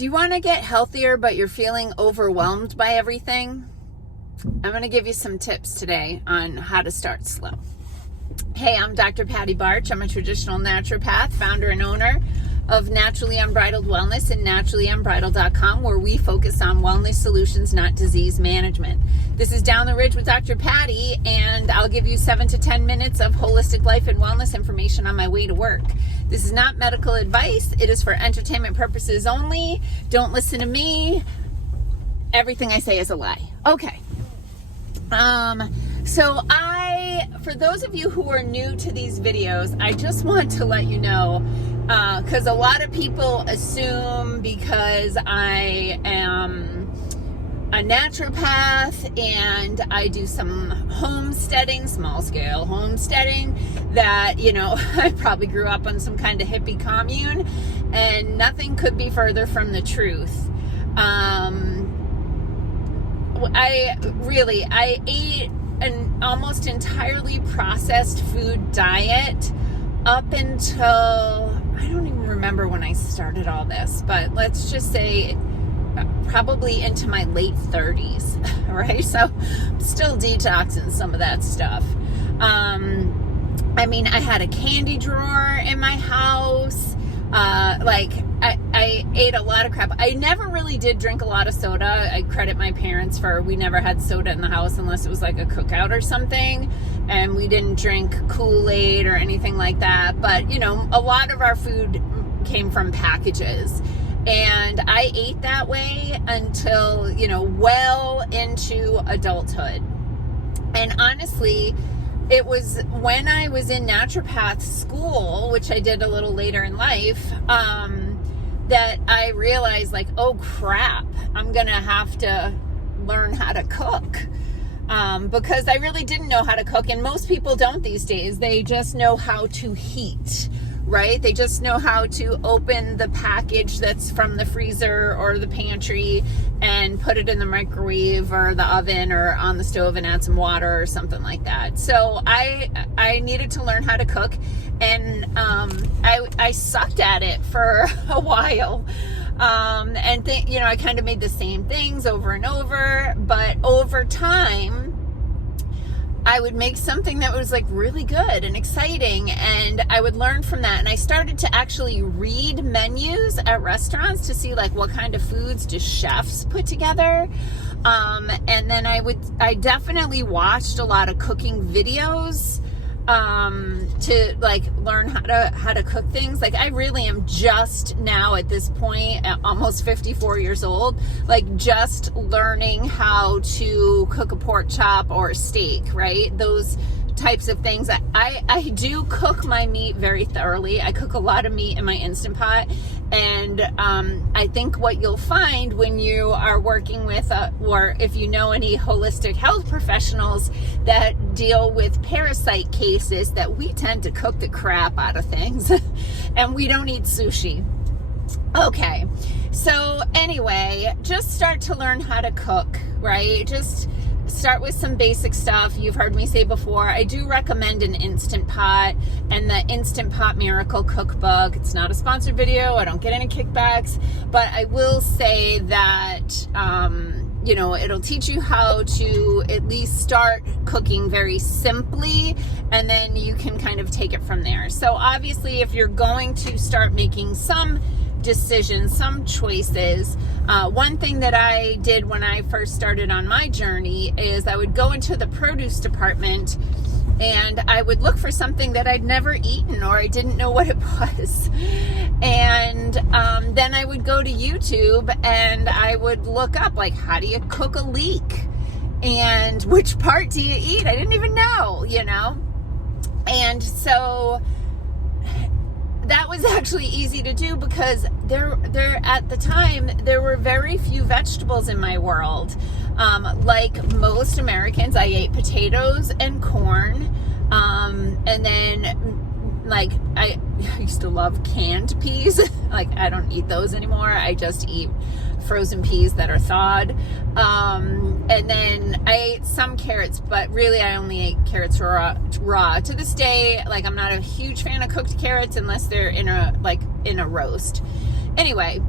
Do you want to get healthier, but you're feeling overwhelmed by everything? I'm going to give you some tips today on how to start slow. Hey, I'm Dr. Patty Barch. I'm a traditional naturopath, founder and owner of Naturally Unbridled Wellness and naturallyunbridled.com, where we focus on wellness solutions, not disease management. This is Down the Ridge with Dr. Patty, and I'll give you 7 to 10 minutes of holistic life and wellness information on my way to work. This is not medical advice. It is for entertainment purposes only. Don't listen to me. Everything I say is a lie. Okay. For those of you who are new to these videos, I just want to let you know, because a lot of people assume because I am a naturopath and I do some homesteading, small scale homesteading, that, I probably grew up on some kind of hippie commune, and nothing could be further from the truth. I ate an almost entirely processed food diet up until, I don't even remember when I started all this, but let's just say probably into my late 30s, right? So I'm still detoxing some of that stuff. I had a candy drawer in my house. I ate a lot of crap. I never really did drink a lot of soda. I credit my parents we never had soda in the house unless it was like a cookout or something. And we didn't drink Kool-Aid or anything like that. But, a lot of our food came from packages. And I ate that way until, well into adulthood. And honestly, it was when I was in naturopath school, which I did a little later in life, that I realized, oh crap, I'm going to have to learn how to cook. Because I really didn't know how to cook, and most people don't these days. They just know how to heat, right? They just know how to open the package that's from the freezer or the pantry and put it in the microwave or the oven or on the stove and add some water or something like that. So I needed to learn how to cook, and I sucked at it for a while. I kind of made the same things over and over, but over time, I would make something that was really good and exciting, and I would learn from that. And I started to actually read menus at restaurants to see what kind of foods do chefs put together. And then I definitely watched a lot of cooking videos to learn how to cook things. I really am just now at this point, at almost 54 years old, just learning how to cook a pork chop or a steak, right? Those types of things. I do cook my meat very thoroughly. I cook a lot of meat in my Instant Pot, and I think what you'll find when you are working with or if you know any holistic health professionals that deal with parasite cases, that we tend to cook the crap out of things and we don't eat sushi. Okay, so anyway, just start to learn how to cook, right? Just start with some basic stuff. You've heard me say before, I do recommend an Instant Pot and the Instant Pot Miracle Cookbook. It's not a sponsored video. I don't get any kickbacks, but I will say that, it'll teach you how to at least start cooking very simply, and then you can kind of take it from there. So obviously, if you're going to start making some decisions, some choices, one thing that I did when I first started on my journey is I would go into the produce department and I would look for something that I'd never eaten or I didn't know what it was. And then I would go to YouTube and I would look up, how do you cook a leek? And which part do you eat? I didn't even know, And so that was actually easy to do because there at the time, there were very few vegetables in my world. Like most Americans, I ate potatoes and corn. And then I used to love canned peas. I don't eat those anymore. I just eat frozen peas that are thawed. And then I ate some carrots, but really I only ate carrots raw. To this day, I'm not a huge fan of cooked carrots unless they're in a roast. Anyway,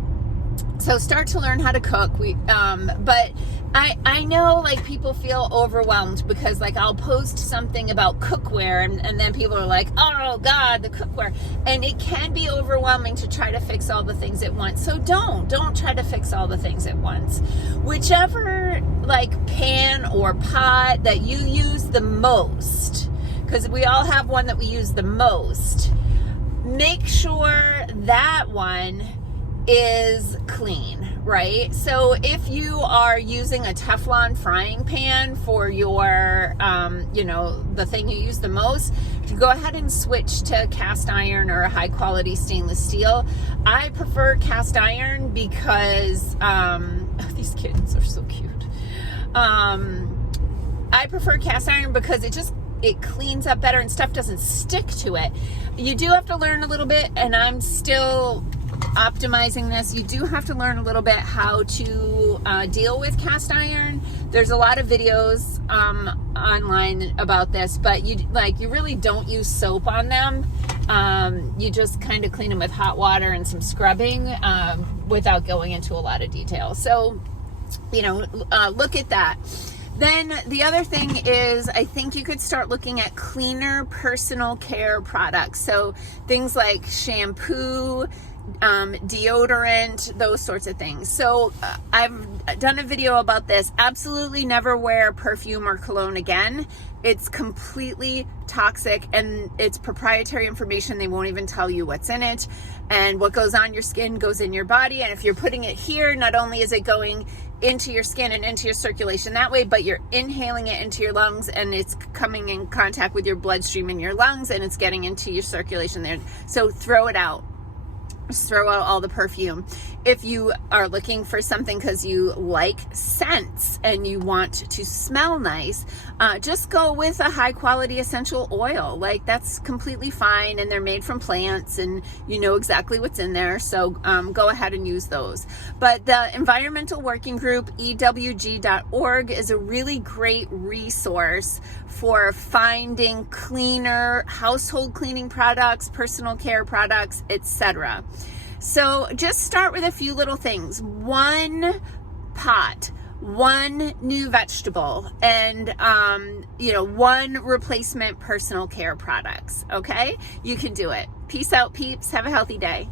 So start to learn how to cook. But I know like people feel overwhelmed because like I'll post something about cookware and then people are like, oh God, the cookware. And it can be overwhelming to try to fix all the things at once. So don't try to fix all the things at once. Whichever like pan or pot that you use the most, because we all have one that we use the most, make sure that one is clean, right? So if you are using a Teflon frying pan for your, the thing you use the most, go ahead and switch to cast iron or a high quality stainless steel. I prefer cast iron because, these kittens are so cute. I prefer cast iron because it cleans up better and stuff doesn't stick to it. You do have to learn a little bit, and I'm still optimizing this. You do have to learn a little bit how to deal with cast iron. There's a lot of videos online about this, but you really don't use soap on them. You just kind of clean them with hot water and some scrubbing without going into a lot of detail. So, look at that. Then the other thing is, I think you could start looking at cleaner personal care products. So things like shampoo, deodorant, those sorts of things. So I've done a video about this. Absolutely never wear perfume or cologne again. It's completely toxic and it's proprietary information. They won't even tell you what's in it. And what goes on your skin goes in your body. And if you're putting it here, not only is it going into your skin and into your circulation that way, but you're inhaling it into your lungs and it's coming in contact with your bloodstream in your lungs and it's getting into your circulation there. So throw it out. Just throw out all the perfume. If you are looking for something because you like scents and you want to smell nice, just go with a high quality essential oil. Like that's completely fine, and they're made from plants and you know exactly what's in there. So go ahead and use those. But the Environmental Working Group, EWG.org, is a really great resource for finding cleaner household cleaning products, personal care products, etc. So just start with a few little things. One pot, one new vegetable, and one replacement personal care products. Okay? You can do it. Peace out, peeps. Have a healthy day.